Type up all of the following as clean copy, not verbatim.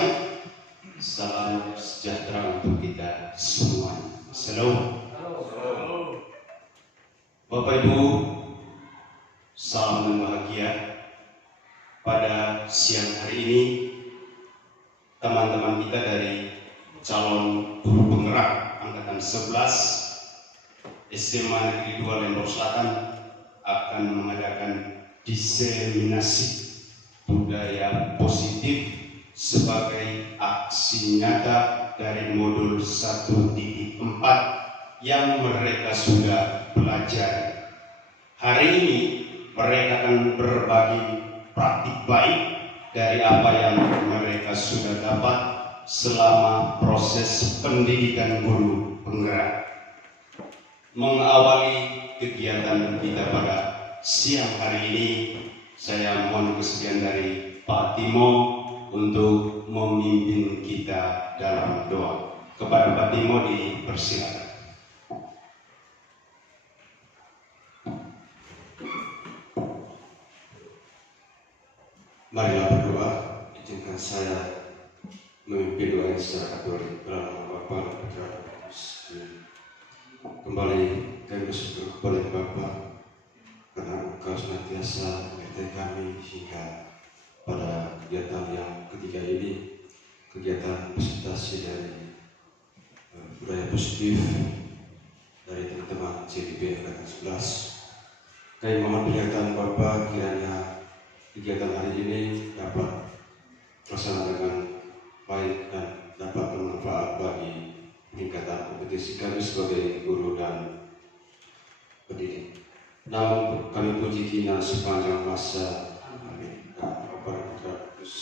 siang. Salam sejahtera untuk kita semua. Salam. Bapak Ibu, salam dan bahagia. Pada siang hari ini, teman-teman kita dari calon guru penggerak angkatan 11 SMA Negeri 2 Lembor Selatan akan mengadakan diseminasi budaya positif sebagai aksi nyata dari modul 1.4 yang mereka sudah pelajari. Hari ini mereka akan berbagi praktik baik dari apa yang mereka sudah dapat selama proses pendidikan guru penggerak. Mengawali kegiatan kita pada siang hari ini, saya mohon kesediaan dari Pak Timo untuk memimpin kita dalam doa. Kepada Pak Timo dipersilakan. Marilah berdoa. Izinkan saya memimpin doa ini secara katolik dalam nama Bapa dan Putra dan Roh Kudus. Kembali kami bersyukur kepada Bapa karena Engkau senantiasa menyertai kami hingga pada kegiatan yang ketiga ini, kegiatan presentasi dari budaya positif dari teman-teman CDP angkatan 11. Kami mohon penyertaan Bapa kiranya kegiatan hari ini dapat terlaksana dengan baik dan dapat bermanfaat bagi peningkatan kompetisi kami sebagai guru dan pendidik. Namun kami puji Kina sepanjang masa. Amin. Bapa dan Putra dan Roh Kudus.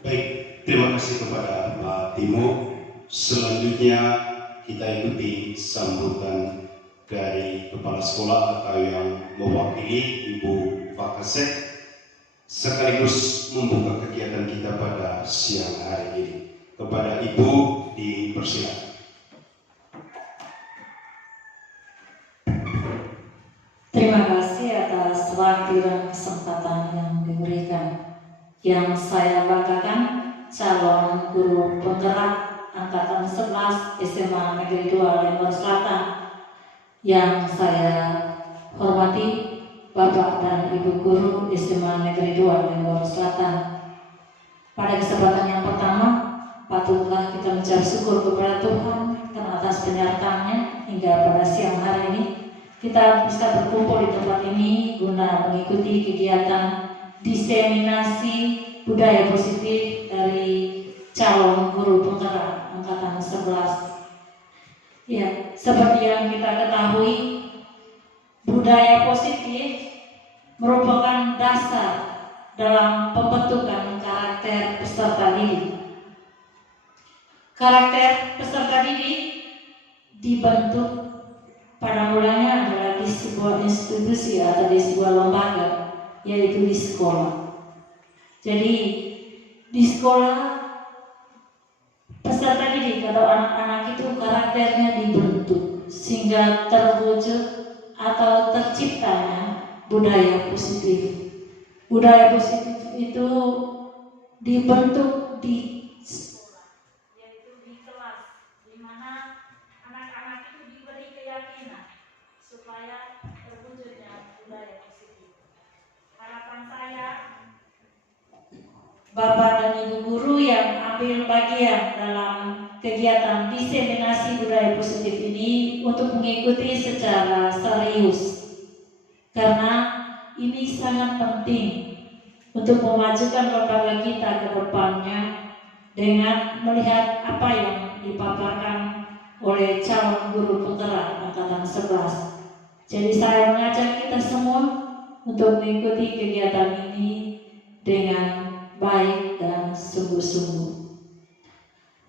Baik, terima kasih kepada Pak Timo. Selanjutnya kita ikuti sambutan dari Kepala Sekolah atau yang mewakili Ibu Fakasek sekaligus membuka kegiatan kita pada siang hari ini. Kepada Ibu dipersilakan. Terima kasih atas waktu dan kesempatan yang diberikan. Yang saya banggakan calon guru penggerak angkatan 11 SMA Negeri 2 Lembor Selatan. Yang saya hormati Bapak dan Ibu Guru SMA Negeri 2 Lembor Selatan. Pada kesempatan yang pertama, patutlah kita mengucap syukur kepada Tuhan karena atas penyertaannya hingga pada siang hari ini kita bisa berkumpul di tempat ini guna mengikuti kegiatan diseminasi budaya positif dari calon guru penggerak angkatan 11. Ya, seperti yang kita ketahui, budaya positif merupakan dasar dalam pembentukan karakter peserta didik. Karakter peserta didik dibentuk pada mulanya adalah di sebuah institusi atau di sebuah lembaga, yaitu di sekolah. Jadi di sekolah peserta didik atau anak-anak itu karakternya dibentuk sehingga terwujud atau terciptanya budaya positif. Budaya positif itu dibentuk di sekolah, yaitu di kelas, di mana anak-anak itu diberi keyakinan supaya terwujudnya budaya positif. Harapan saya, Bapak dan Ibu Guru yang ambil bagian dalam kegiatan diseminasi budaya positif ini untuk mengikuti secara serius, karena ini sangat penting untuk memajukan lembaga kita ke depannya dengan melihat apa yang dipaparkan oleh calon guru penggerak angkatan 11. Jadi saya mengajak kita semua untuk mengikuti kegiatan ini dengan baik dan sungguh-sungguh.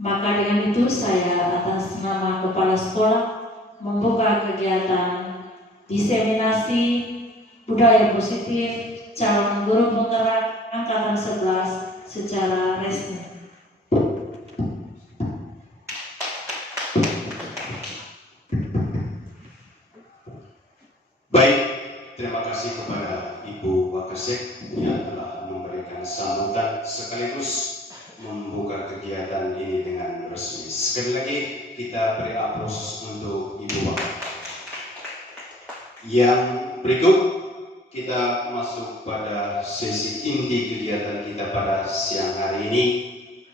Maka dengan itu saya atas nama Kepala Sekolah membuka kegiatan diseminasi budaya positif calon guru penggerak angkatan 11 secara resmi. terima kasih kepada Ibu Wakasek yang telah memberikan sambutan sekaligus membuka kegiatan ini dengan resmi. Sekali lagi kita beri aplaus untuk Ibu Wakasek. Yang berikut kita masuk pada sesi inti kegiatan kita pada siang hari ini,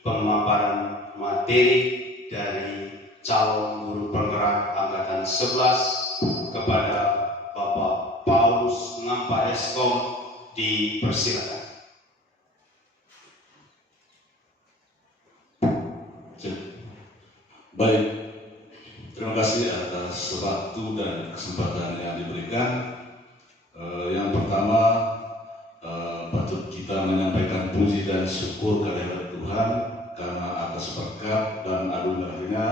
pemaparan materi dari calon guru penggerak angkatan 11 kepada Bapak Paulus Ngampa Eskom. Dipersilakan. Baik, terima kasih atas waktu dan kesempatan yang diberikan. Yang pertama, patut kita menyampaikan puji dan syukur kehadirat Tuhan karena atas berkat dan anugerahnya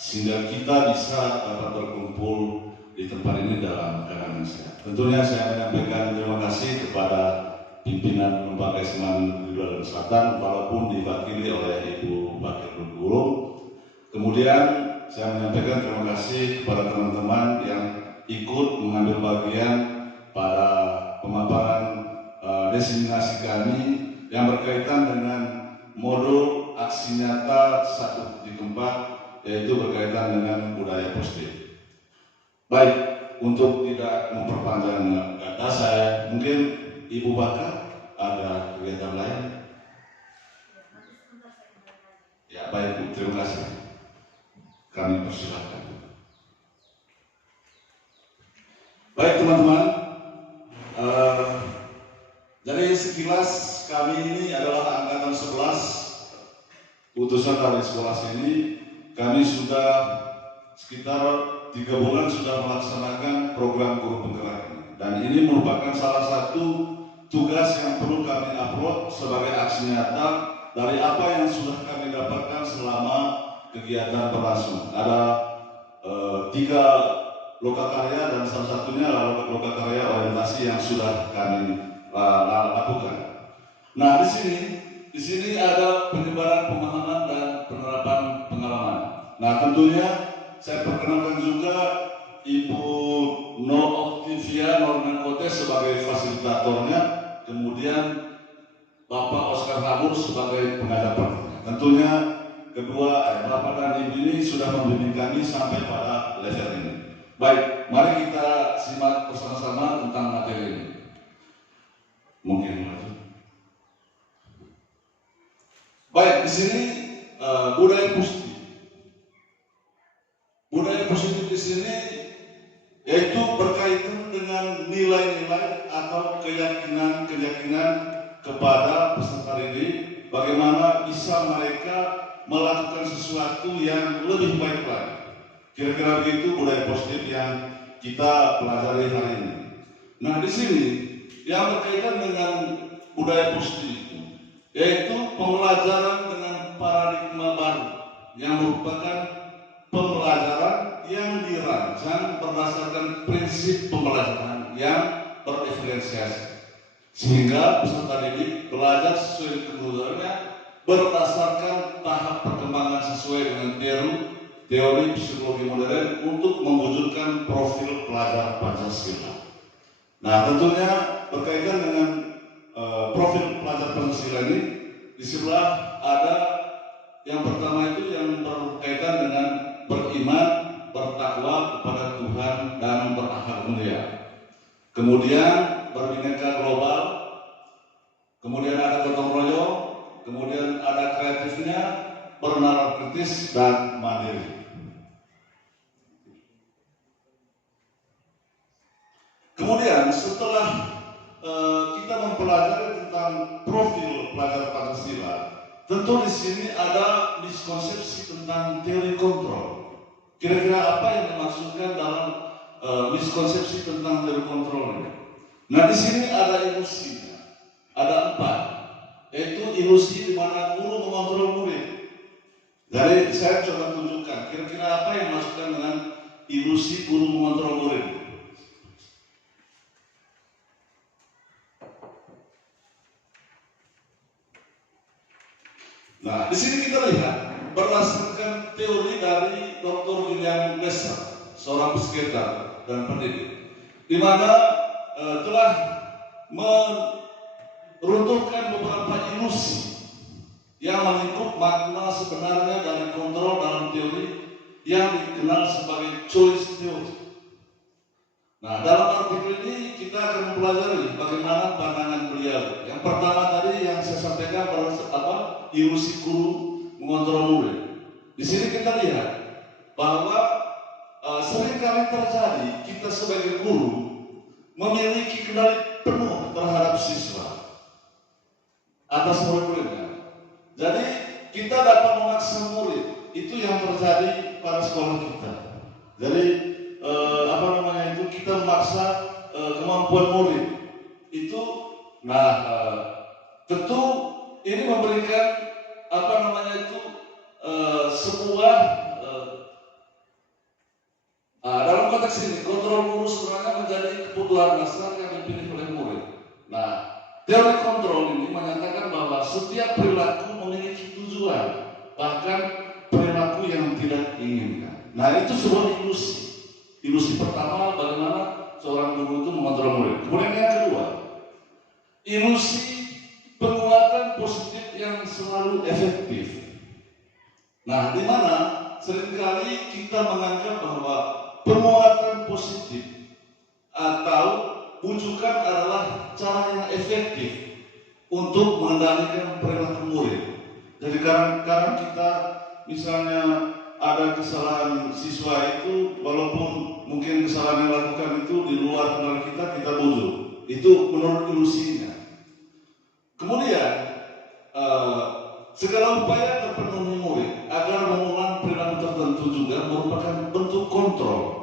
sehingga kita bisa dapat berkumpul di tempat ini dalam keadaan sehat. Tentunya saya menyampaikan terima kasih kepada pimpinan Lembaga SMA Negeri 2 Selatan walaupun diwakili oleh Ibu Wakil Guru. Kemudian saya menyampaikan terima kasih kepada teman-teman yang ikut mengambil bagian pada pemaparan diseminasi kami yang berkaitan dengan modul aksi nyata 1.4 yaitu berkaitan dengan budaya positif. Baik, untuk tidak memperpanjang kata saya, mungkin Ibu Bakar ada kegiatan lain? Ya baik Bu, terima kasih. Kami persilakan. Baik teman-teman, jadi sekilas kami ini adalah angkatan 11 utusan dari sekolah sini. Kami sudah sekitar 3 bulan sudah melaksanakan program guru penggerak ini. Dan ini merupakan salah satu tugas yang perlu kami upload sebagai aksi nyata dari apa yang sudah kami dapatkan selama kegiatan berlangsung. Ada 3 lokakarya dan salah satunya adalah lokakarya orientasi yang sudah kami lakukan. Nah, di sini ada penyebaran pemahaman dan penerapan pengalaman. Nah, tentunya saya perkenalkan juga Ibu Nur Octavia Norman Otes sebagai fasilitatornya, kemudian Bapak Oscar Hamur sebagai pengajar praktiknya. Tentunya kedua Bapak dan Ibu ini sudah membimbing kami sampai pada level ini. Baik, mari kita simak bersama-sama tentang materi ini. Mungkin maju. Baik, di sini budaya positif. Budaya positif di sini yaitu berkaitan dengan nilai-nilai atau keyakinan kepada peserta didik, bagaimana bisa mereka melakukan sesuatu yang lebih baik lagi. Kira-kira begitu budaya positif yang kita pelajari hari ini. Nah, di sini yang berkaitan dengan budaya positif itu yaitu pembelajaran dengan paradigma baru yang merupakan pembelajaran yang dirancang berdasarkan prinsip pembelajaran yang berdiferensiasi, sehingga peserta didik belajar sesuai kebutuhannya berdasarkan tahap perkembangan sesuai dengan teori psikologi modern untuk mewujudkan profil pelajar Pancasila. Nah, tentunya berkaitan dengan profil pelajar Pancasila ini, di sebelah ada yang pertama itu yang berkaitan dengan beriman, bertakwa kepada Tuhan dan berakhlak mulia. Kemudian berbineka global, kemudian ada gotong royong, kemudian ada kreatifnya, bernalar kritis dan mandiri. Kemudian setelah kita mempelajari tentang profil pelajar Pancasila, tentu di sini ada miskonsepsi tentang teori kontrol. Kira-kira apa yang dimaksudkan dalam miskonsepsi tentang teori kontrol ini? Nah, di sini ada ilusinya, ada 4, yaitu ilusi di mana guru mengontrol murid. Jadi saya coba tunjukkan kira-kira apa yang dimaksudkan dengan ilusi guru mengontrol murid. Nah, di sini kita lihat berdasarkan teori dari Dr. William Lesser, seorang psikiater dan pendidik, di mana telah meruntuhkan beberapa ilusi yang melingkup makna sebenarnya dari kontrol dalam teori yang dikenal sebagai choice theory. Nah, dalam artikel ini kita akan mempelajari bagaimana pandangan beliau. Yang pertama tadi yang saya sampaikan ilusi guru mengontrol murid. Di sini kita lihat bahwa seringkali terjadi kita sebagai guru memiliki kendali penuh terhadap siswa atas murid-muridnya. Jadi kita dapat memaksa murid, itu yang terjadi pada sekolah kita. Jadi kita memaksa kemampuan murid itu, tentu ini memberikan sebuah dalam konteks ini kontrol guru sebenarnya menjadi kebutuhan dasar yang dipilih oleh murid. Nah, teori kontrol ini menyatakan bahwa setiap perilaku memiliki tujuan, bahkan perilaku yang tidak diinginkan. Nah, itu sebuah ilusi. Ilusi pertama, bagaimana seorang guru itu mengontrol murid. Kemudian yang kedua, ilusi penguatan positif yang selalu efektif. Nah, di mana seringkali kita menganggap bahwa penguatan positif atau bujukan adalah cara yang efektif untuk mengendalikan perilaku murid. Jadi kadang-kadang kita misalnya ada kesalahan siswa itu, walaupun mungkin kesalahan yang dilakukan itu di luar kendali kita bujuk. Itu menurut ilusinya. Kemudian segala upaya terpenuhi murid agar mengulang perilaku tertentu juga merupakan bentuk kontrol.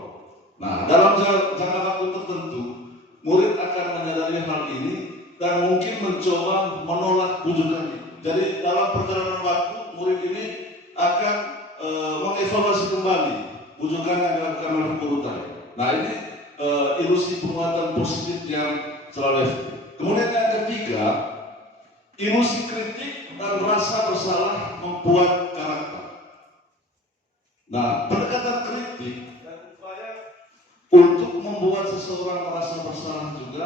Nah, dalam jangka waktu tertentu, murid akan menyadari hal ini dan mungkin mencoba menolak bujukan itu. Jadi dalam perjalanan waktu, murid ini akan mengevaluasi kembali bujukan yang dilakukan oleh guru tadi. Nah, ini ilusi penguatan positif yang selalu efektif. Kemudian yang ketiga, ilusi kritik dan rasa bersalah membuat karakter. Nah, pendekatan kritik dan upaya untuk membuat seseorang merasa bersalah juga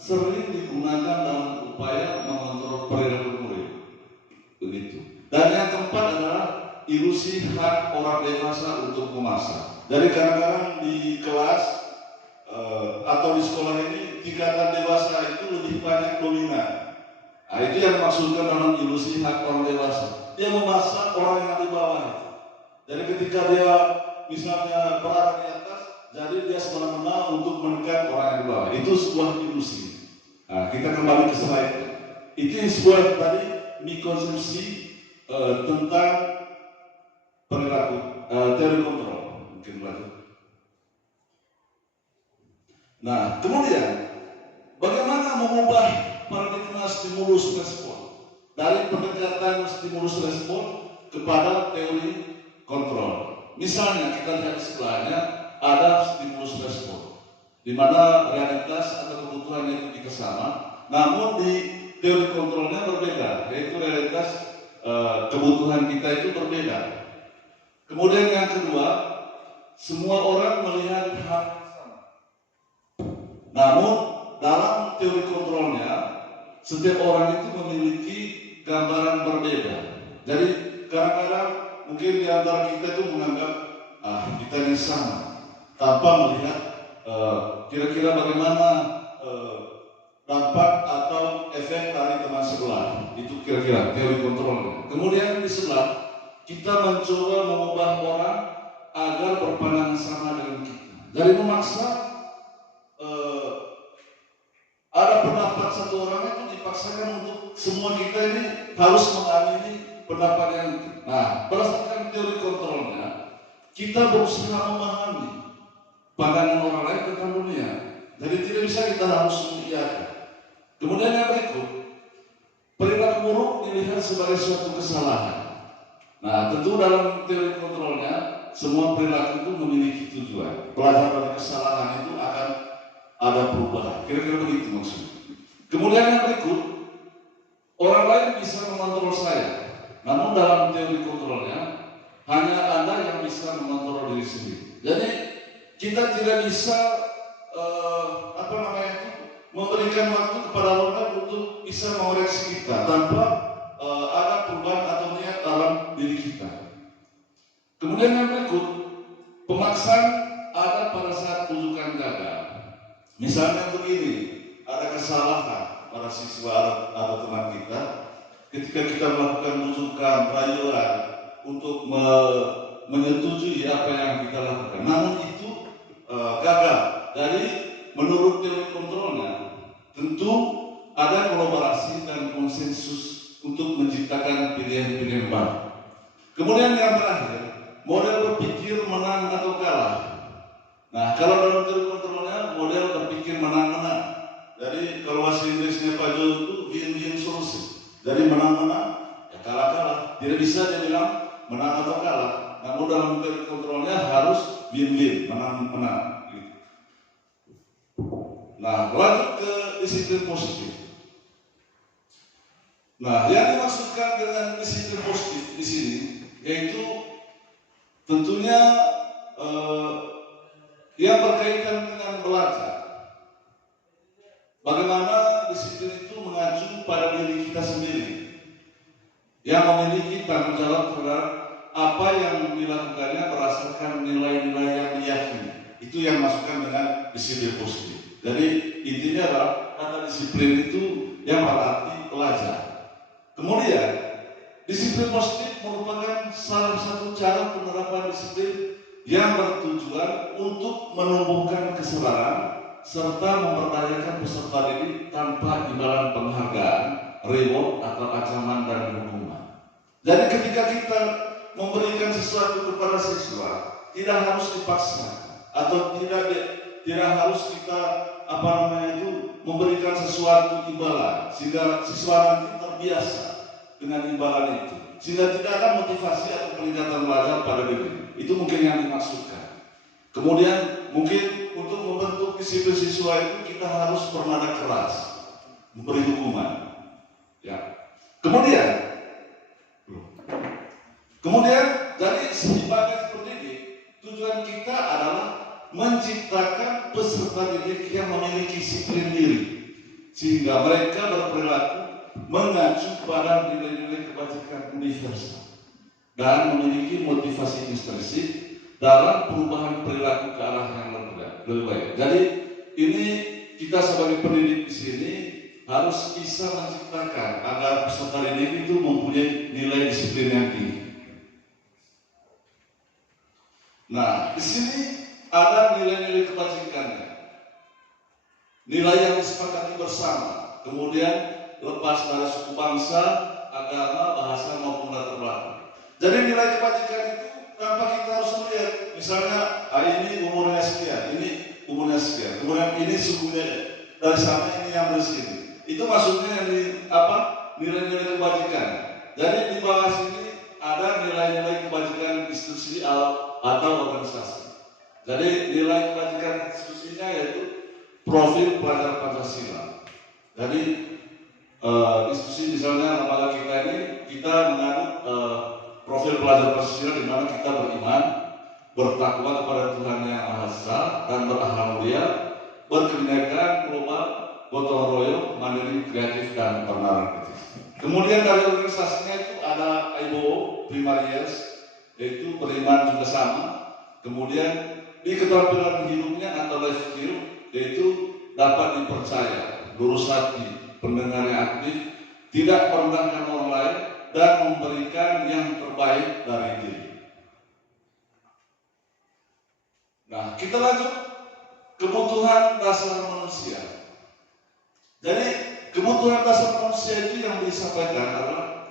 sering digunakan dalam upaya mengontrol perilaku murid. Begitu. Dan yang keempat adalah ilusi hak orang dewasa untuk memaksa. Jadi kadang-kadang di kelas atau di sekolah ini tingkatan dewasa itu lebih banyak dominan. Nah, itu yang dimaksudkan dalam ilusi hak orang dewasa. Dia memaksa orang yang di bawah. Jadi ketika dia misalnya berada di atas, jadi dia semena-mena untuk menekan orang yang di bawah. Itu sebuah ilusi. Nah, kita kembali ke slide. Itu sebuah tadi mikonsepsi tentang perilaku teori kontrol. Mungkin lanjut. Nah, kemudian bagaimana mengubah paradigma stimulus respon dari pendekatan stimulus respon kepada teori kontrol. Misalnya kita lihat sebelahnya ada stimulus respon, di mana realitas atau kebutuhan itu kita sama, namun di teori kontrolnya berbeda, yaitu realitas kebutuhan kita itu berbeda. Kemudian yang kedua, semua orang melihat hal yang sama. Namun dalam teori kontrolnya, setiap orang itu memiliki gambaran berbeda. Jadi kadang-kadang mungkin di antara kita itu menganggap kita ini sama, tanpa melihat kira-kira bagaimana dampak atau efek dari teman sebelah. Itu kira-kira teori kontrolnya. Kemudian di sebelah kita mencoba mengubah orang agar berpandangan sama dengan kita. Jadi memaksa ada pendapat satu orang itu dipaksakan untuk semua kita ini harus mengamini pendapat yang itu. Nah, berdasarkan teori kontrolnya, kita berusaha memahami pandangan orang lain tentang dunia. Jadi tidak bisa kita harus mengiyakan. Kemudian yang berikut, perilaku buruk dilihat sebagai suatu kesalahan. Nah, tentu dalam teori kontrolnya, semua perilaku itu memiliki tujuan. Pelajaran dari kesalahan itu akan ada perubahan. Kira-kira begitu maksudnya. Kemudian yang berikut, orang lain bisa mengontrol saya. Namun dalam teori kontrolnya, hanya Anda yang bisa mengontrol diri sendiri. Jadi kita tidak bisa memberikan waktu kepada Allah untuk bisa mengoreksi kita tanpa ada perubahan atau niat dalam diri kita. Kemudian yang berikut, pemaksaan ada pada saat rujukan gagal. Misalnya begini, ada kesalahan para siswa atau teman kita ketika kita melakukan rujukan rayuan untuk menyetujui apa yang kita lakukan, namun itu gagal. Dari menurut teori kontrolnya, tentu ada kolaborasi dan konsensus untuk menciptakan pilihan-pilihan baru. Kemudian yang terakhir, model berpikir menang atau kalah. Nah, kalau dalam teori kontrolnya, model berpikir menang-menang. Jadi kalau bahasa Inggrisnya Pak Jo itu win-win solution. Dari menang-menang, ya kalah-kalah. Tidak bisa dia bilang menang atau kalah. Namun dalam teori kontrolnya harus win-win, menang-menang. Gitu. Nah, lanjut ke disiplin positif. Nah, yang dimaksudkan dengan disiplin positif di sini yaitu tentunya yang berkaitan dengan belajar. Bagaimana disiplin itu mengacu pada diri kita sendiri yang memiliki tanggung jawab terhadap apa yang dilakukannya berdasarkan nilai-nilai yang diyakini. Itu yang masukkan dengan disiplin positif. Jadi intinya adalah kata disiplin itu yang berarti belajar. Kemudian disiplin positif merupakan salah satu cara penerapan disiplin yang bertujuan untuk menumbuhkan kesadaran serta memperdayakan peserta didik tanpa imbalan penghargaan, reward atau ancaman dan hukuman. Jadi ketika kita memberikan sesuatu kepada siswa, tidak harus dipaksa atau tidak harus kita memberikan sesuatu imbalan sehingga siswa nanti terbiasa dengan imbalan itu, sehingga tidak ada motivasi atau peningkatan belajar pada diri. Itu mungkin yang dimaksudkan. Kemudian mungkin untuk membentuk disiplin siswa itu kita harus bernada keras, memberi hukuman. Ya. Kemudian dari sebagai pendidik, tujuan kita adalah menciptakan peserta didik yang memiliki disiplin diri, sehingga mereka berperilaku mengacu pada nilai-nilai kebajikan universal dan memiliki motivasi intrinsik dalam perubahan perilaku ke arah yang lebih baik. Jadi ini kita sebagai pendidik di sini harus bisa menciptakan agar peserta didik itu mempunyai nilai disiplin yang tinggi. Nah, di sini ada nilai-nilai kebajikannya, nilai yang disepakati bersama, kemudian lepas dari suku bangsa, agama, bahasa maupun latar belakang. Jadi nilai kebajikan itu tanpa kita harus melihat, misalnya ini umurnya sekian, ini umurnya sekian, kemudian ini sukunya dari sana, ini yang dari sini. Itu maksudnya nilai-nilai kebajikan. Jadi di bawah sini ada nilai-nilai kebajikan institusi atau organisasi. Jadi nilai kebajikan institusinya yaitu profil pelajar Pancasila. Jadi institusi misalnya lembaga kita ini, kita menganut profil pelajar Pancasila di mana kita beriman, bertakwa kepada Tuhan Yang Maha Esa dan berakhlak mulia, berkebinekaan global, gotong royong, mandiri, kreatif dan bernarasi. Kemudian dari organisasinya itu ada IBO, Primarias, yaitu beriman juga sama. Kemudian di keterampilan hidupnya atau life skill, yaitu dapat dipercaya, lurus hati, pendengar yang aktif, tidak merendahkan orang lain, dan memberikan yang terbaik dari diri. Nah, kita lanjut kebutuhan dasar manusia. Jadi kebutuhan dasar manusia itu yang disampaikan adalah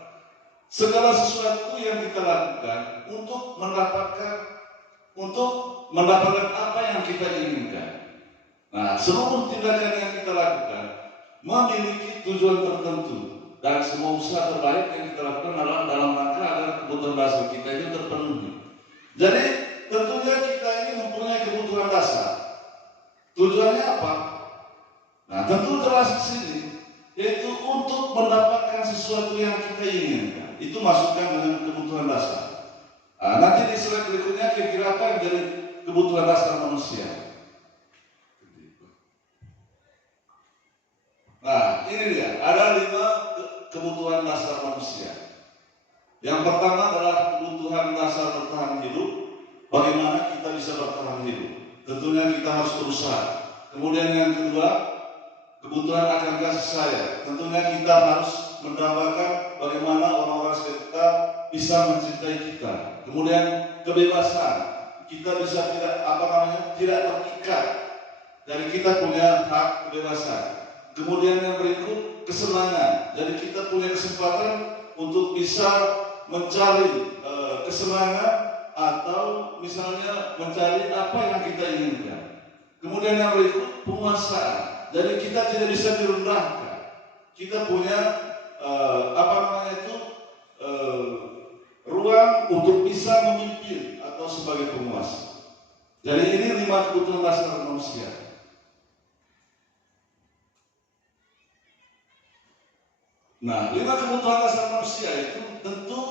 segala sesuatu yang kita lakukan untuk mendapatkan apa yang kita inginkan. Nah, seluruh tindakan yang kita lakukan memiliki tujuan tertentu dan semua usaha terbaik yang kita lakukan adalah dalam rangka agar kebutuhan dasar kita itu terpenuhi. Jadi tentunya kita ini mempunyai kebutuhan dasar. Tujuannya apa? Nah, tentu jelas di sini, yaitu untuk mendapatkan sesuatu yang kita inginkan. Itu masukkan dengan kebutuhan dasar. Nah, nanti di slide berikutnya kira-kira apa yang menjadi kebutuhan dasar manusia. ini dia, ada 5 kebutuhan dasar manusia. Yang pertama adalah kebutuhan dasar bertahan hidup. Bagaimana kita bisa bertahan hidup? Tentunya kita harus berusaha. Kemudian yang kedua, kebutuhan akan kasih sayang. Tentunya kita harus mendambakan bagaimana orang-orang sekitar bisa mencintai kita. Kemudian kebebasan, kita bisa tidak terikat. Jadi kita punya hak kebebasan. Kemudian yang berikut, kesenangan. Jadi kita punya kesempatan untuk bisa mencari kesenangan atau misalnya mencari apa yang kita inginkan. Kemudian yang berikut, penguasaan. Jadi kita tidak bisa direndahkan. Kita punya ruang untuk bisa memimpin atau sebagai penguasa. Jadi ini 5 kebutuhan dasar manusia. Nah, 5 kebutuhan dasar manusia itu tentu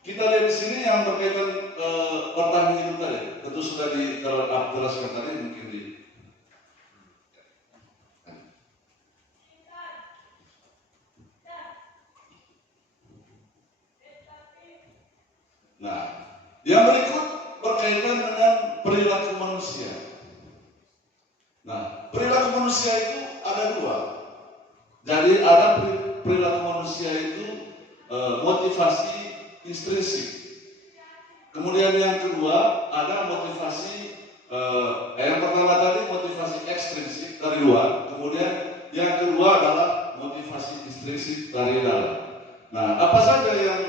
kita lihat di sini yang berkaitan bertahan hidup tadi. Tentu sudah dijelaskan tadi mungkin di. Nah, yang berikut berkaitan dengan perilaku manusia. Nah, perilaku manusia itu ada 2. Jadi ada perilaku manusia itu motivasi intrinsik. Kemudian yang kedua ada motivasi yang pertama tadi motivasi ekstrinsik dari luar. Kemudian yang kedua adalah motivasi intrinsik dari dalam. Nah, apa saja yang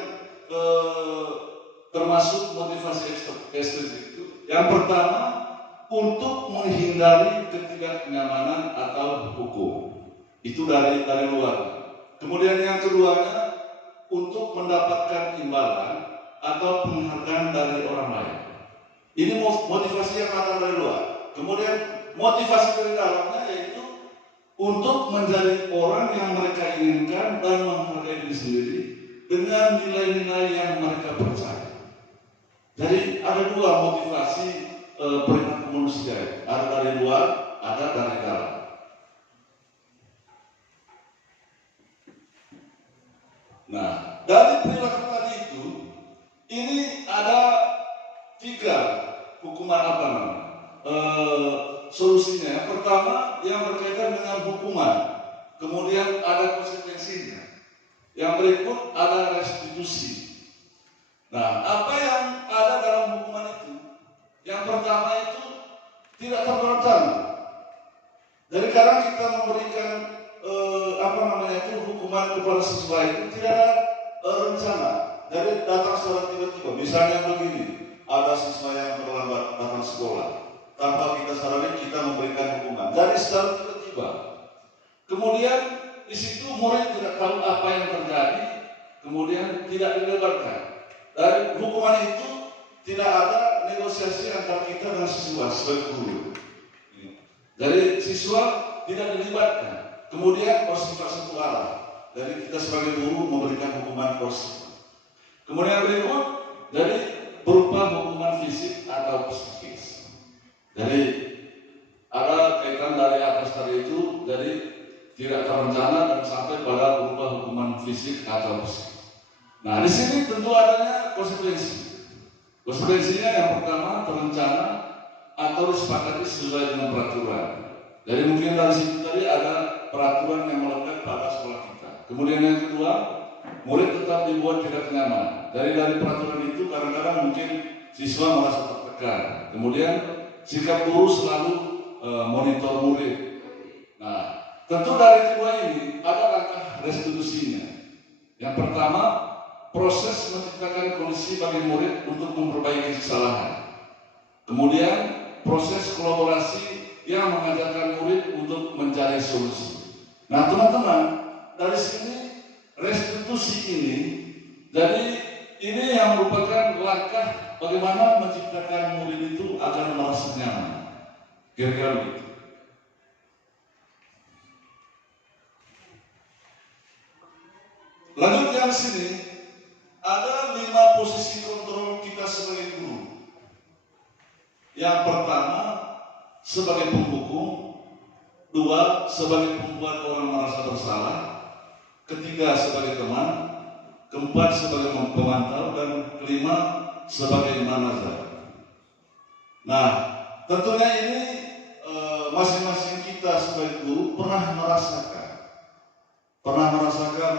termasuk motivasi ekstrinsik itu? Yang pertama, untuk menghindari ketidaknyamanan atau hukum. Itu dari luar. Kemudian yang keduanya, untuk mendapatkan imbalan atau penghargaan dari orang lain. Ini motivasi yang datang dari luar. Kemudian motivasi dari dalamnya yaitu untuk menjadi orang yang mereka inginkan dan menghargai diri sendiri dengan nilai-nilai yang mereka percaya. Jadi ada 2 motivasi perilaku manusia. Ada dari luar, ada dari dalam. Nah, dari perilaku tadi itu, ini ada 3 hukuman solusinya. Yang pertama yang berkaitan dengan hukuman, kemudian ada konsekuensinya. Yang berikut ada restitusi. Nah, apa yang ada dalam hukuman itu? Yang pertama itu tidak terencana. Jadi kadang kita memberikan hukuman kepada siswa itu tidak ada rencana. Jadi datang secara tiba-tiba. Misalnya begini, ada siswa yang terlambat datang sekolah, tanpa kita sadari kita memberikan hukuman. Jadi secara tiba-tiba. Kemudian di situ murid tidak tahu apa yang terjadi, kemudian tidak dilibatkan. Dari hukuman itu tidak ada negosiasi antara kita dengan siswa sebagai guru. Jadi siswa tidak dilibatkan. Kemudian bersifat satu arah. Jadi kita sebagai guru memberikan hukuman positif. Kemudian berikut, jadi berupa hukuman fisik atau psikis. Jadi ada kaitan dari atas tadi itu, jadi tidak terencana dan sampai pada berupa hukuman fisik atau psikis. Nah, di sini tentu adanya konsekuensi. Konsekuensinya yang pertama terencana atau disepakati sesuai dengan peraturan. Jadi mungkin dari situ tadi ada peraturan yang melekat pada sekolah kita. Kemudian yang kedua, murid tetap dibuat tidak nyaman. Dari peraturan itu kadang-kadang mungkin siswa merasa tertekan. Kemudian sikap guru selalu monitor murid. Nah, tentu dari kedua ini ada langkah restitusinya. Yang pertama, proses menciptakan kondisi bagi murid untuk memperbaiki kesalahan. Kemudian proses kolaborasi yang mengajarkan murid untuk mencari solusi. Nah, teman-teman, dari sini restitusi ini, jadi ini yang merupakan langkah bagaimana menciptakan murid itu agar merasa nyaman. Kira-kira begitu. Lanjut yang sini, ada 5 posisi kontrol kita sebagai guru. Yang pertama, sebagai penghukum. Dua, sebagai pembuat orang merasa bersalah. Ketiga, sebagai teman. Keempat, sebagai pemantau. Dan kelima, sebagai manajer. Nah, tentunya ini masing-masing kita sebagai guru pernah merasakan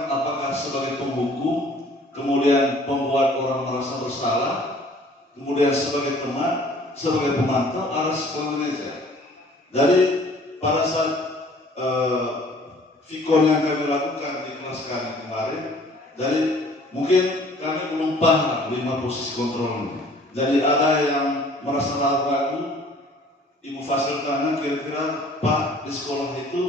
apakah sebagai penghukum, kemudian pembuat orang merasa bersalah, kemudian sebagai teman, sebagai pemantau, atau sebagai manajer. Jadi pada saat Vikon yang kami lakukan di kelas kami kemarin, jadi mungkin kami belum paham 5 posisi kontrol. Jadi ada yang merasa ragu, Ibu Fasil tanya kira-kira Pak di sekolah itu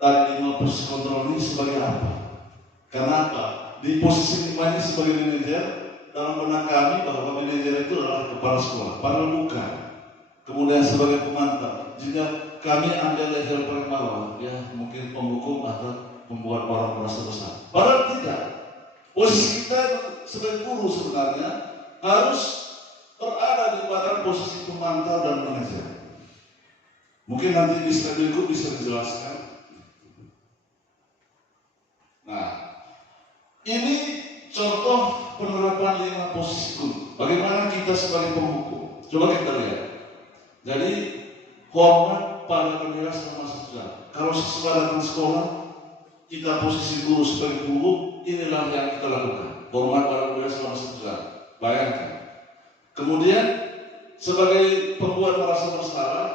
dari 5 posisi kontrol ini sebagai apa? Karena apa? Di posisi 5 ini sebagai manajer, dalam benak kami bahwa manajer itu adalah kepala sekolah, padahal bukan. Kemudian sebagai pemantau, jika kami ambil level paling bawah, ya mungkin penghukum atau pembuat orang merasa bersalah. Padahal tidak. Posisi kita sebagai guru sebenarnya harus berada di pada posisi pemantau dan manajer. Mungkin nanti di slide berikut bisa dijelaskan. Nah, ini contoh penerapan 5 posisi guru. Bagaimana kita sebagai penghukum? Coba kita lihat. Jadi hormat pada bendera selama sejarah. Kalau siswa datang sekolah, kita posisi guru sebagai guru, inilah yang kita lakukan. Hormat pada bendera selama sejarah. Bayangkan. Kemudian sebagai pembuat merasa bersalah,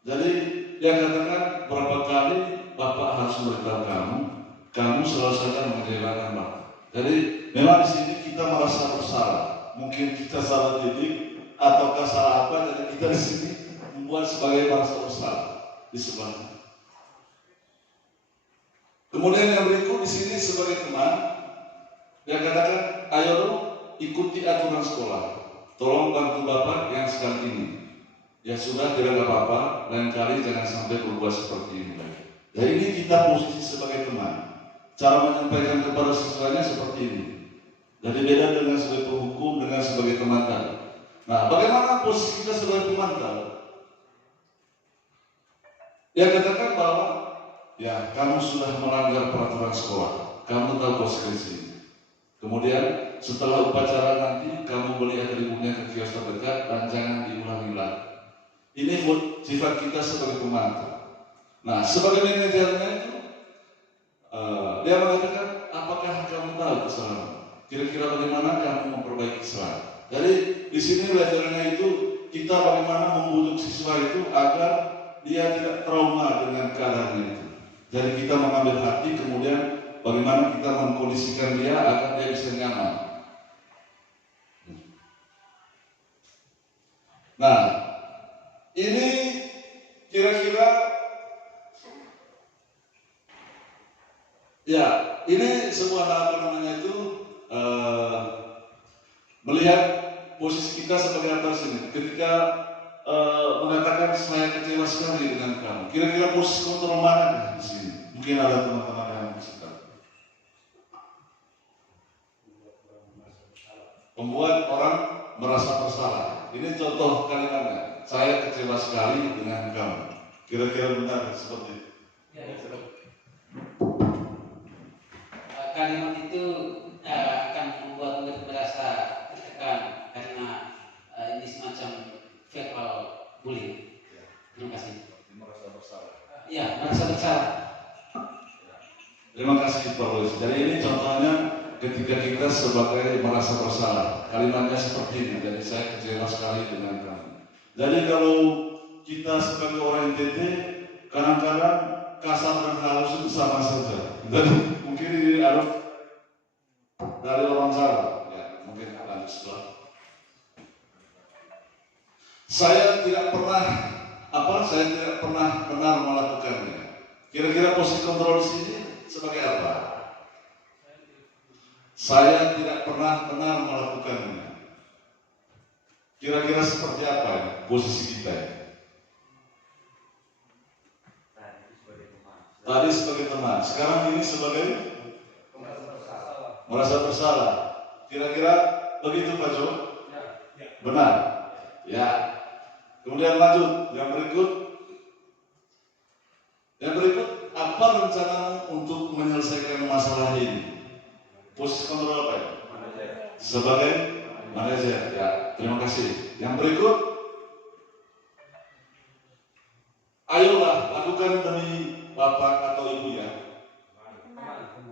jadi dia katakan berapa kali Bapak harus memberitahu kamu selalu saja mengecewakan Bapak. Jadi memang di sini kita merasa bersalah. Mungkin kita salah didik ataukah salah apa, jadi kita di sini membuat sebagai merasa bersalah di sebelah. Kemudian yang berikut di sini sebagai teman, dia katakan, ayo dong ikuti aturan sekolah. Tolong bantu Bapak yang sekarang ini. Ya sudah, tidak apa-apa, lain kali jangan sampai berbuat seperti ini lagi. Jadi ini kita posisi sebagai teman. Cara menyampaikan kepada siswanya seperti ini. Jadi beda dengan sebagai penghukum, dengan sebagai teman tadi. Nah, bagaimana posisi kita sebagai pemantau? Dia katakan bahwa ya kamu sudah melanggar peraturan sekolah, kamu tahu konsekuensi. Kemudian setelah upacara nanti kamu beli atributnya ke kios terdekat dan jangan diulangi lagi. Ini sifat kita sebagai pemantau. Nah, sebagai manajernya itu dia mengatakan, apakah kamu tahu kesalahan? Kira-kira bagaimana kamu memperbaiki kesalahan? Jadi di sini levelnya itu kita bagaimana membujuk siswa itu agar dia tidak trauma dengan keadaannya itu. Jadi kita mengambil hati, kemudian bagaimana kita mengkondisikan dia agar dia bisa nyaman. Nah, ini kira-kira ya ini sebuah apa namanya itu melihat posisi kita sebagai atas ini. Ketika mengatakan saya kecewa sekali dengan kamu, kira-kira posisi kontrol mana di sini? Mungkin ada teman-teman yang bisa tahu. Membuat orang merasa bersalah. Ini contoh kalimatnya. Saya kecewa sekali dengan kamu. Kira-kira benar seperti itu. Kalimat itu akan membuat murid merasa tertekan karena ini semacam verbal bullying. Terima kasih. Merasa bersalah. Iya, merasa bersalah. Terima kasih Pak Luis. Jadi ini contohnya ketika kita sebagai merasa bersalah. Kalimatnya seperti ini. Jadi saya kecewa sekali dengan kamu. Jadi kalau kita sebagai orang NTT kadang-kadang kasar dan halus itu sama saja. Dan mungkin ini ada dari orang Jawa. Ya, mungkin lanjut setelah. Saya tidak pernah benar melakukannya. Kira-kira posisi kontrol di sini sebagai apa? Saya tidak pernah benar melakukannya. Kira-kira seperti apa ya, posisi kita? Tadi sebagai teman, sekarang ini sebagai merasa bersalah. Kira-kira begitu Pak Jo? Benar? Ya. Kemudian lanjut, yang berikut. Yang berikut, apa rencanamu untuk menyelesaikan masalah ini? Posisi kontrol apa ya? Sebagai manajer. Ya, terima kasih. Yang berikut, ayolah lakukan demi bapak atau ibu ya.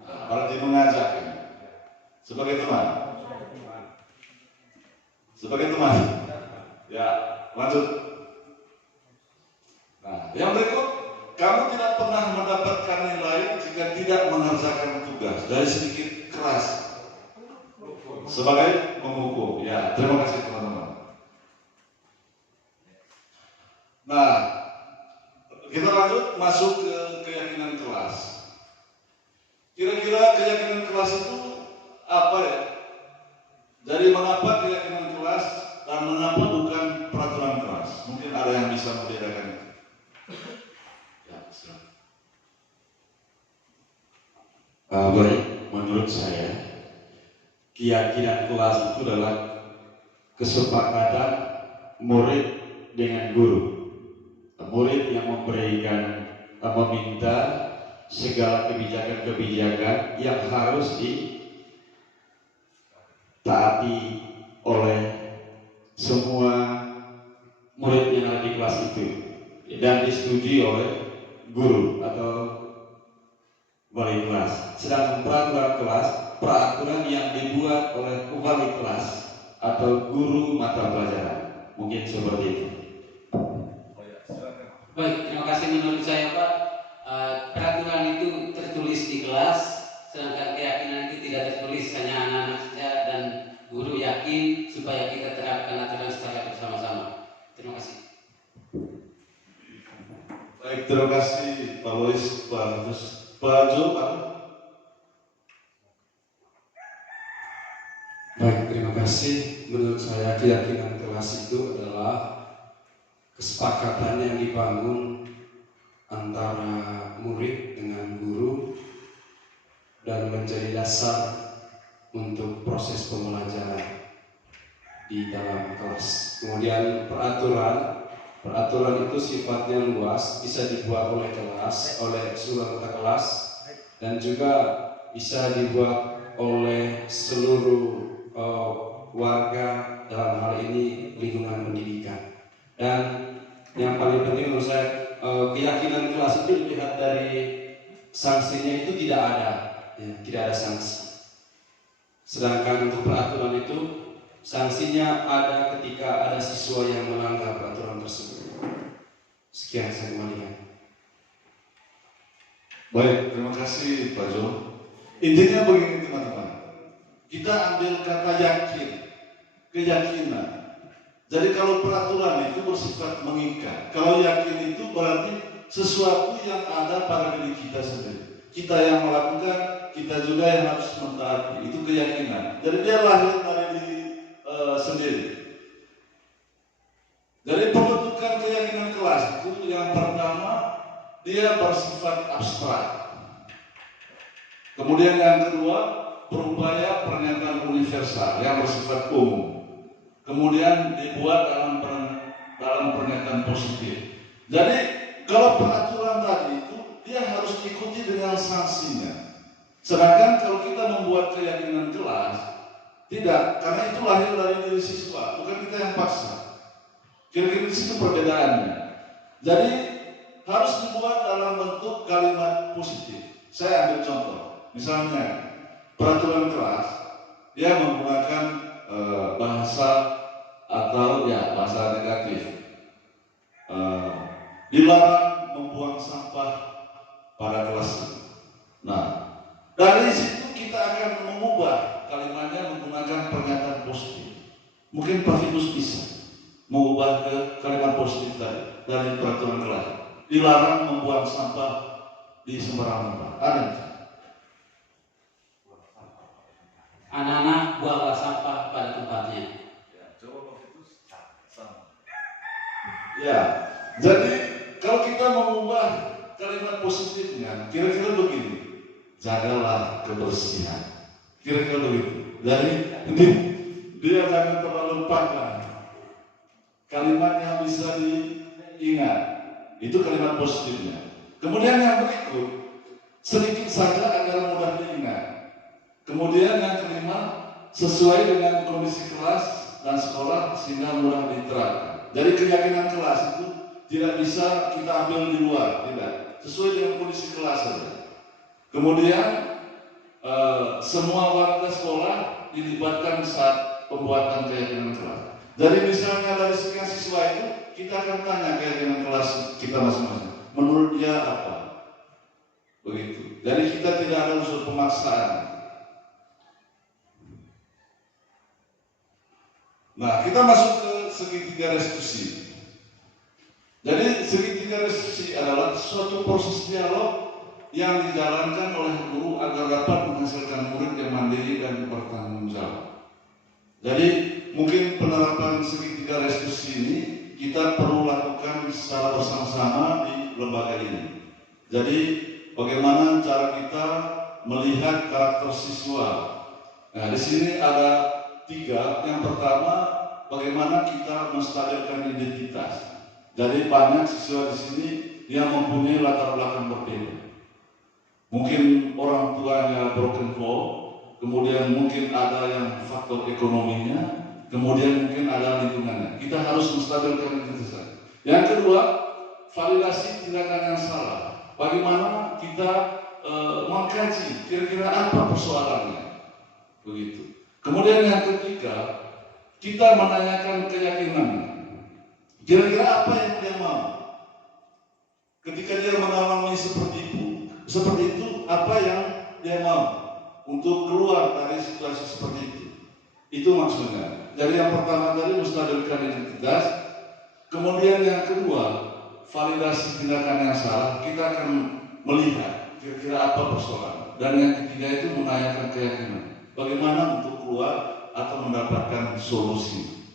Nah, berarti mengajak ini. Sebagai teman. Sebagai teman. Ya, lanjut. Nah, yang berikut, kamu tidak pernah mendapatkan nilai jika tidak mengerjakan tugas. Dari sedikit keras. Sebagai penghukum. Ya, terima kasih teman-teman. Nah, kita lanjut masuk ke keyakinan kelas. Kira-kira keyakinan kelas itu apa ya? Jadi mengapa keyakinan kelas dan mengapa bukan peraturan kelas? Mungkin ada yang bisa membedakan itu. Ya, silakan. Baik, menurut saya keyakinan kelas itu adalah kesepakatan murid dengan guru. Murid yang meminta segala kebijakan-kebijakan yang harus ditaati oleh semua murid yang ada di kelas itu dan disetujui oleh guru atau wali kelas. Sedangkan peraturan kelas, peraturan yang dibuat oleh wali kelas atau guru mata pelajaran. Mungkin seperti itu. Baik, terima kasih. Menurut saya Pak, peraturan itu tertulis di kelas, sedangkan keyakinan itu tidak tertulis, hanya anak-anak saja dan guru yakin supaya kita terapkan aturan secara bersama-sama. Terima kasih. Baik, terima kasih Pak Lois, Pak Jo, Pak. Baik, terima kasih. Menurut saya keyakinan kelas itu adalah kesepakatan yang dibangun antara murid dengan guru dan menjadi dasar untuk proses pembelajaran di dalam kelas. Kemudian peraturan itu sifatnya luas, bisa dibuat oleh kelas, oleh seluruh anggota kelas, dan juga bisa dibuat oleh seluruh warga, dalam hal ini lingkungan pendidikan. Dan yang paling penting menurut saya, keyakinan kelas itu dilihat dari sanksinya itu tidak ada, ya, tidak ada sanksi. Sedangkan untuk peraturan itu sanksinya ada ketika ada siswa yang melanggar peraturan tersebut. Sekian saya kembalikan. Baik, terima kasih Pak Jo. Intinya begini teman-teman, kita ambil kata yakin, keyakinan. Jadi kalau peraturan itu bersifat mengikat, kalau yakin itu berarti sesuatu yang ada pada diri kita sendiri. Kita yang melakukan, kita juga yang harus mentaati, itu keyakinan. Jadi dia lahir dari diri sendiri. Dari pembentukan keyakinan kelas itu yang pertama, dia bersifat abstrak. Kemudian yang kedua, berupaya pernyataan universal yang bersifat umum. Kemudian dibuat dalam pernyataan positif. Jadi kalau peraturan tadi itu dia harus diikuti dengan sanksinya. Sedangkan kalau kita membuat keyakinan kelas, tidak, karena itu lahir dari diri siswa, bukan kita yang paksa. Kira-kira di situ perbedaannya. Jadi harus dibuat dalam bentuk kalimat positif. Saya ambil contoh, misalnya peraturan kelas, dia menggunakan bahasa atau ya bahasa negatif. Dilarang membuang sampah pada kelas. Nah, dari situ kita akan mengubah kalimatnya menggunakan pernyataan positif. Mungkin Pak Fitus bisa mengubah ke kalimat positif tadi dari peraturan kelas. Dilarang membuang sampah di sembarang tempat. Ada. Anak-anak buanglah sampah pada tempatnya. Ya, jadi kalau kita mengubah kalimat positifnya, kira-kira begini, jagalah kebersihan. Kira-kira begitu. Jadi dia jangan terlalu lupakan kalimat yang bisa diingat. Itu kalimat positifnya. Kemudian yang berikut, sedikit saja agar mudah diingat. Kemudian yang kelima, sesuai dengan kondisi kelas dan sekolah sehingga mudah diterapkan. Jadi keyakinan kelas itu tidak bisa kita ambil di luar, tidak. Sesuai dengan kondisi kelas saja. Kemudian semua warga sekolah dilibatkan saat pembuatan keyakinan kelas. Jadi misalnya dari sekian siswa itu, kita akan tanya keyakinan kelas kita masing-masing. Menurut dia apa? Begitu. Jadi kita tidak ada unsur pemaksaan. Nah, kita masuk ke segitiga restitusi. Jadi segitiga restitusi adalah suatu proses dialog yang dijalankan oleh guru agar dapat menghasilkan murid yang mandiri dan bertanggung jawab. Jadi mungkin penerapan segitiga restitusi ini kita perlu lakukan secara bersama-sama di lembaga ini. Jadi bagaimana cara kita melihat karakter siswa. Nah, di sini ada 3. Yang pertama, bagaimana kita menstabilkan identitas. Jadi banyak siswa di sini yang mempunyai latar belakang berbeda. Mungkin orang tuanya broken home, kemudian mungkin ada yang faktor ekonominya, kemudian mungkin ada lingkungannya. Kita harus menstabilkan identitas. Yang kedua, validasi tindakan yang salah. Bagaimana kita mengkaji kira-kira apa persoalannya, begitu. Kemudian yang ketiga, kita menanyakan keyakinan. Kira-kira apa yang dia mau? Ketika dia mengalami seperti itu, apa yang dia mau untuk keluar dari situasi seperti itu? Itu maksudnya. Jadi yang pertama tadi menstabilkan identitas. Kemudian yang kedua, validasi tindakan yang salah. Kita akan melihat kira-kira apa persoalan. Dan yang ketiga itu menanyakan keyakinan. Bagaimana untuk keluar atau mendapatkan solusi.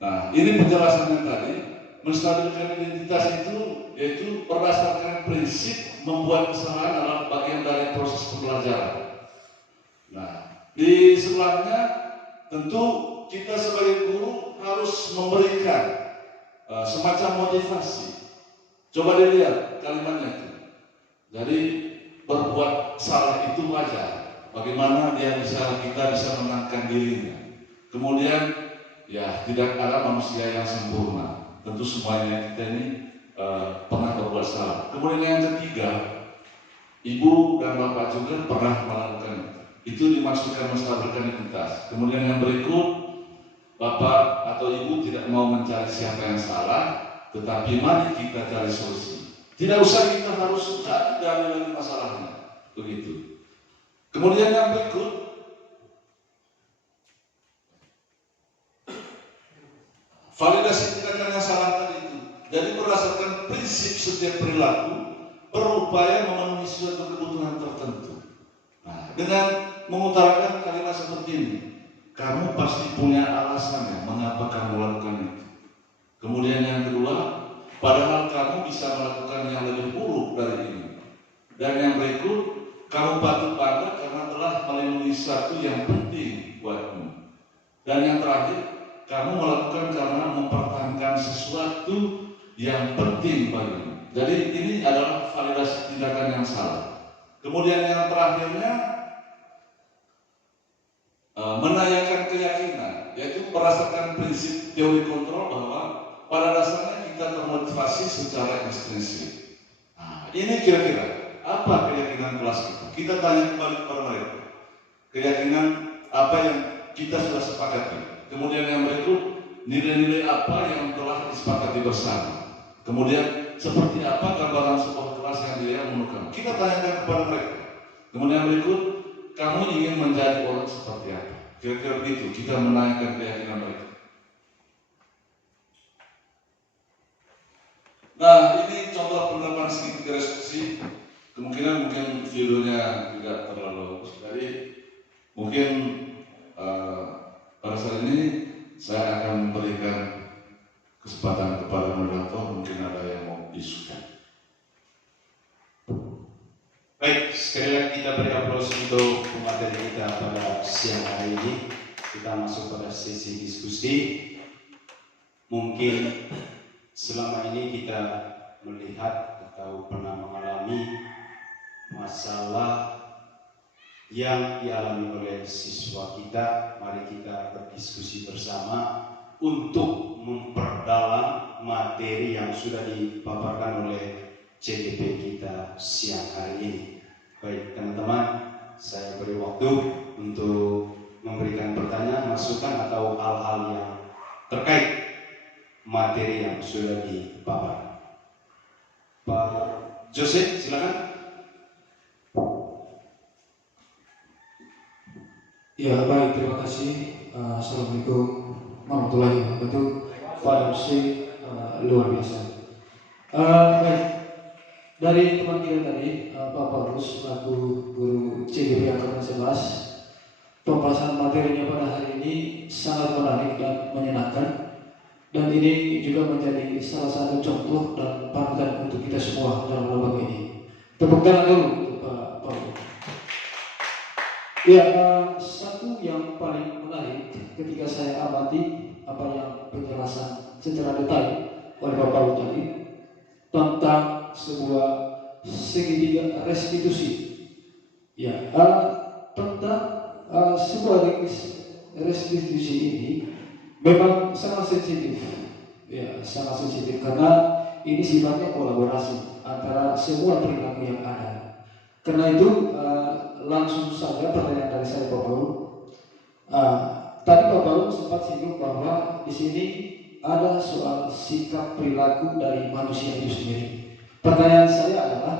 Nah, ini penjelasannya tadi. Menstabilkan identitas itu yaitu berdasarkan prinsip membuat kesalahan adalah bagian dari proses pembelajaran. Nah, di sebelahnya tentu kita sebagai guru harus memberikan semacam motivasi. Coba dilihat kalimatnya itu. Jadi berbuat salah itu wajar. Bagaimana kita bisa menenangkan dirinya. Kemudian ya tidak ada manusia yang sempurna. Tentu semuanya kita ini pernah berbuat salah. Kemudian yang ketiga, ibu dan bapak juga pernah melakukan itu dimaksudkan menstabilkan identitas. Kemudian yang berikut, bapak atau ibu tidak mau mencari siapa yang salah, tetapi mari kita cari solusi. Tidak usah kita harus cari dari masalahnya, begitu. Kemudian yang berikut, validasi tindakan yang salah tadi itu. Jadi berdasarkan prinsip setiap perilaku berupaya memenuhi suatu kebutuhan tertentu. Nah, dengan mengutarakan kalimat seperti ini, kamu pasti punya alasannya mengapa kamu lakukan itu. Kemudian yang kedua, padahal kamu bisa melakukan yang lebih buruk dari ini. Dan yang berikut, kamu patut bangga karena telah melindungi sesuatu yang penting buatmu. Dan yang terakhir, kamu melakukan karena mempertahankan sesuatu yang penting bagimu. Jadi ini adalah validasi tindakan yang salah. Kemudian yang terakhirnya, menanyakan keyakinan, yaitu berdasarkan prinsip teori kontrol bahwa pada dasarnya kita termotivasi secara ekstrinsik. Nah, ini kira-kira apa keyakinan kelas kita? Kita tanya kembali kepada mereka. Keyakinan apa yang kita sudah sepakati. Kemudian yang berikut, nilai-nilai apa yang telah disepakati bersama. Kemudian seperti apa gambaran sebuah kelas yang dia menemukan. Kita tanyakan kepada mereka. Kemudian berikut, kamu ingin menjadi orang seperti apa? Kira-kira begitu, kita menanyakan keyakinan mereka. Nah, ini contoh penerapan segitiga restitusi. Kemungkinan videonya tidak terlalu bagus. Jadi mungkin pada saat ini saya akan memberikan kesempatan kepada moderator, mungkin ada yang mau diskusikan. Baik, sekali lagi kita beri aplaus untuk materi kita pada siang hari ini. Kita masuk pada sesi diskusi. Mungkin selama ini kita melihat atau pernah mengalami masalah yang dialami oleh siswa kita, mari kita berdiskusi bersama untuk memperdalam materi yang sudah dipaparkan oleh CDP kita siang hari ini. Baik teman-teman, saya beri waktu untuk memberikan pertanyaan, masukan atau hal-hal yang terkait materi yang sudah dipaparkan. Pak Jose, silakan. Ya baik, terima kasih. Assalamualaikum warahmatullahi wabarakatuh. Pak MC luar biasa. Baik, dari teman kita tadi, Pak Paulus selaku guru CDP angkatan 11, pembahasan materinya pada hari ini sangat menarik dan menyenangkan, dan ini juga menjadi salah satu contoh dan panutan untuk kita semua dalam lembaga ini. Tepuk tangan dulu untuk Pak Paulus. Ya, satu yang paling menarik ketika saya amati apa yang penjelasan secara detail oleh Bapak Paulus tadi tentang sebuah segitiga restitusi. Ya, tentang sebuah restitusi ini memang sangat sensitif. Ya, sangat sensitif karena ini sifatnya kolaborasi antara semua perilaku yang ada. Karena itu langsung saja pertanyaan dari saya Pak Baru. Tadi Pak Baru sempat singgung bahwa di sini ada soal sikap perilaku dari manusia itu sendiri. Pertanyaan saya adalah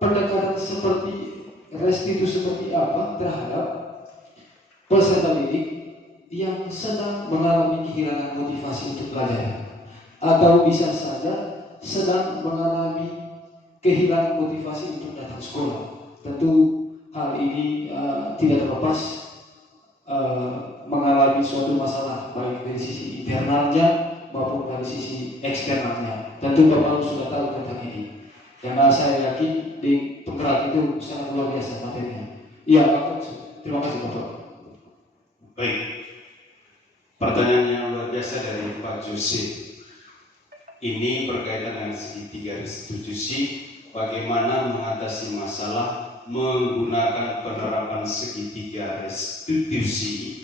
pendekatan seperti restitusi seperti apa terhadap peserta didik yang sedang mengalami kehilangan motivasi untuk belajar, atau bisa saja sedang mengalami kehilangan motivasi untuk datang sekolah. Tentu hal ini tidak terlepas mengalami suatu masalah baik dari sisi internalnya maupun dari sisi eksternalnya. Tentu Bapak sudah tahu tentang ini, karena saya yakin di penggerak itu sangat luar biasa materinya. Iya, terima kasih Bapak. Baik, pertanyaan yang luar biasa dari Pak Jose. Ini berkaitan dengan segitiga restitusi, bagaimana mengatasi masalah menggunakan penerapan segitiga restitusi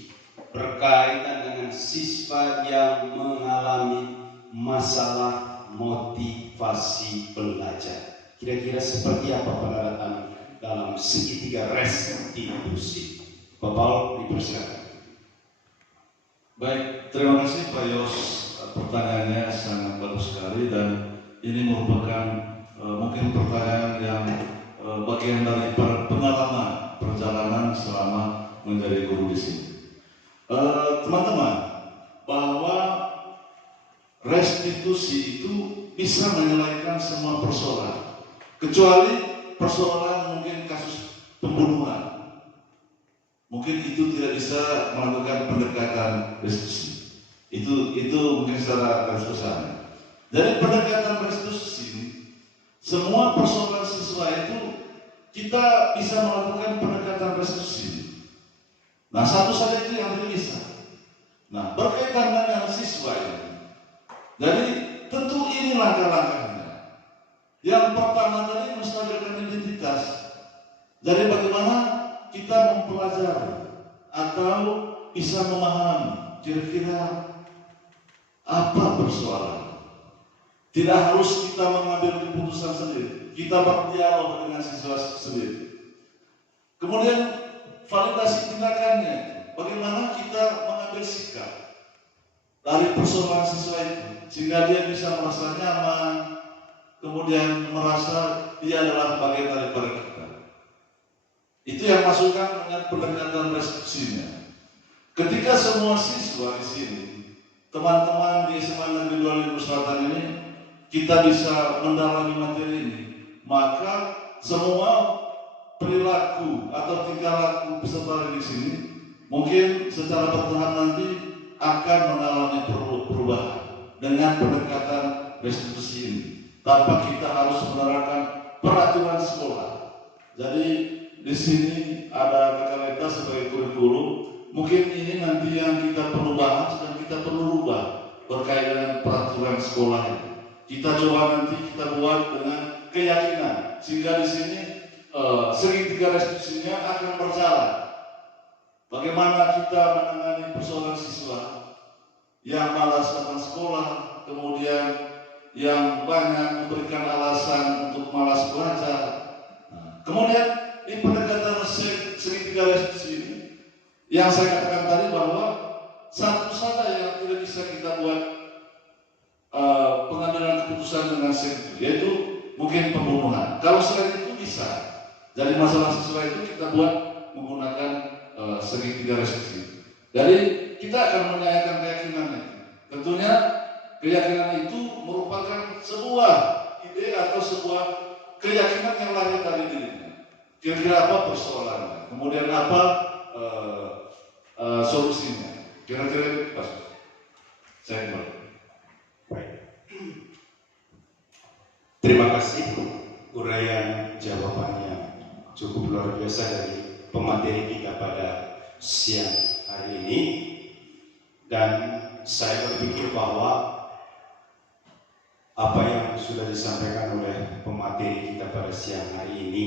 berkaitan dengan siswa yang mengalami masalah motivasi belajar. Kira-kira seperti apa penerapan dalam segitiga restitusi? Bapak, dipersilakan. Baik, terima kasih Pak Yos. Pertanyaannya sangat bagus sekali dan ini merupakan mungkin pertanyaan yang bagian dari pengalaman perjalanan selama menjadi guru di sini. Teman-teman, bahwa restitusi itu bisa menyelesaikan semua persoalan, kecuali persoalan mungkin kasus pembunuhan. Mungkin itu tidak bisa melakukan pendekatan restitusi. Itu mungkin secara keseluruhan. Jadi pendekatan restitusi, semua persoalan siswa itu kita bisa melakukan pendekatan restitusi. Nah, satu saja itu yang tidak bisa. Nah, berkaitan dengan siswa ini. Jadi tentu ini langkah-langkahnya. Yang pertama tadi menstabilkan identitas. Jadi bagaimana kita mempelajari atau bisa memahami kira-kira apa persoalan. Tidak harus kita mengambil keputusan sendiri, kita berdialog dengan siswa sendiri. Kemudian validasi tindakannya, bagaimana kita mengambil sikap dari persoalan siswa itu sehingga dia bisa merasa nyaman, kemudian merasa dia adalah bagian daripada kita. Itu yang masukkan dengan pendekatan restitusinya. Ketika semua siswa di sini, teman-teman di SMA Negeri 2 Selatan ini, kita bisa mendalami materi ini, maka semua perilaku atau tingkah laku peserta di sini mungkin secara bertahap nanti akan mengalami perubahan dengan pendekatan restitusi ini, tanpa kita harus menerapkan peraturan sekolah. Jadi di sini ada legalitas sebagai kurikulum. Mungkin ini nanti yang kita perlu bahas dan kita perlu rubah berkaitan dengan peraturan sekolah ini. Kita coba nanti kita buat dengan keyakinan sehingga di sini segitiga restitusinya akan berjalan. Bagaimana kita menangani persoalan siswa yang malas datang sekolah, kemudian yang banyak memberikan alasan untuk malas belajar. Kemudian di pendekatan segitiga restitusi ini, yang saya katakan tadi bahwa satu saja yang tidak bisa kita buat pengambilan keputusan dengan segitiga, yaitu mungkin pembunuhan. Kalau selain itu bisa. Jadi masalah siswa itu kita buat menggunakan segitiga restitusi. Jadi kita akan menyayangkan keyakinan itu. Tentunya keyakinan itu merupakan sebuah ide atau sebuah keyakinan yang lahir dari dirinya. Kira-kira apa persoalannya? Kemudian apa solusinya? Kira-kira itu Pak. Saya kembali. Baik. Terima kasih uraian jawabannya cukup luar biasa dari pemateri kita pada siang hari ini, dan saya berpikir bahwa apa yang sudah disampaikan oleh pemateri kita pada siang hari ini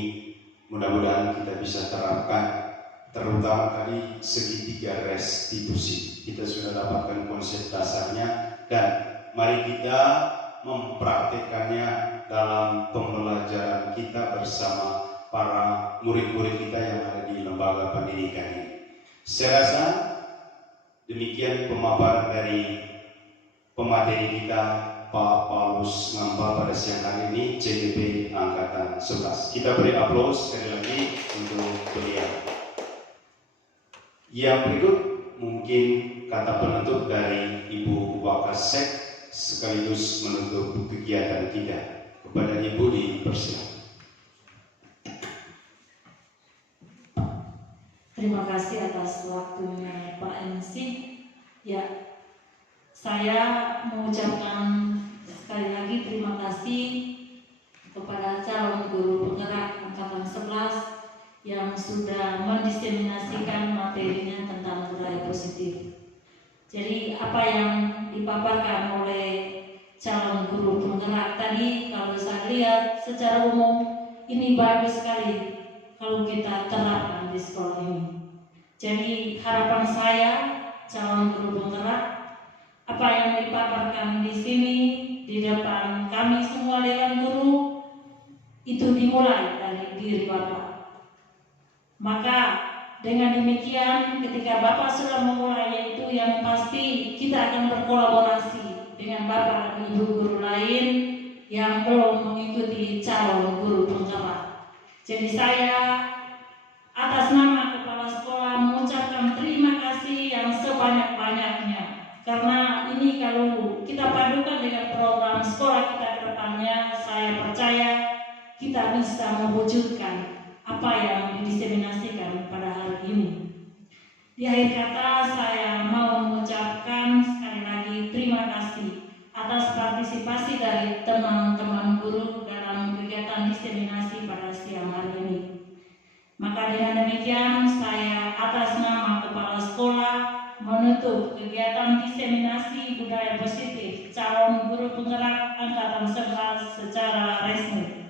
mudah-mudahan kita bisa terapkan, terutama tadi segitiga restitusi. Kita sudah dapatkan konsep dasarnya dan mari kita mempraktekannya dalam pembelajaran kita bersama para murid-murid kita yang ada di lembaga pendidikan ini. Saya rasa demikian pemaparan dari pemateri kita Pak Paulus Ngamba pada siang hari ini, CGP Angkatan 11. Kita beri aplaus sekali lagi untuk beliau. Yang berikut mungkin kata penutup dari Ibu Wakasek sekaligus menutup kegiatan kita. Kepada Ibu dipersilakan. Terima kasih atas waktunya Pak MC. Ya, saya mengucapkan sekali lagi terima kasih kepada calon guru penggerak Angkatan 11 yang sudah mendiseminasikan materinya tentang budaya positif. Jadi apa yang dipaparkan oleh calon guru penggerak tadi, kalau saya lihat secara umum ini bagus sekali kalau kita terapkan di sekolah ini. Jadi harapan saya calon guru penggerak, apa yang dipaparkan di sini di depan kami semua dewan guru itu dimulai dari diri Bapak. Maka dengan demikian ketika Bapak sudah memulainya itu yang pasti kita akan berkolaborasi dengan Bapak dan Ibu guru lain yang belum mengikuti calon guru penggerak. Jadi saya atas nama kepala sekolah mengucapkan terima kasih yang sebanyak-banyaknya, karena ini kalau kita padukan dengan program sekolah kita ke depannya, saya percaya kita bisa mewujudkan apa yang didiseminasikan pada hari ini. Di akhir kata saya mau mengucapkan sekali lagi terima kasih atas partisipasi dari teman-teman guru dalam kegiatan diseminasi pada siang hari ini. Maka dengan demikian saya atas nama kepala sekolah menutup kegiatan diseminasi budaya positif calon guru penggerak Angkatan 11 secara resmi.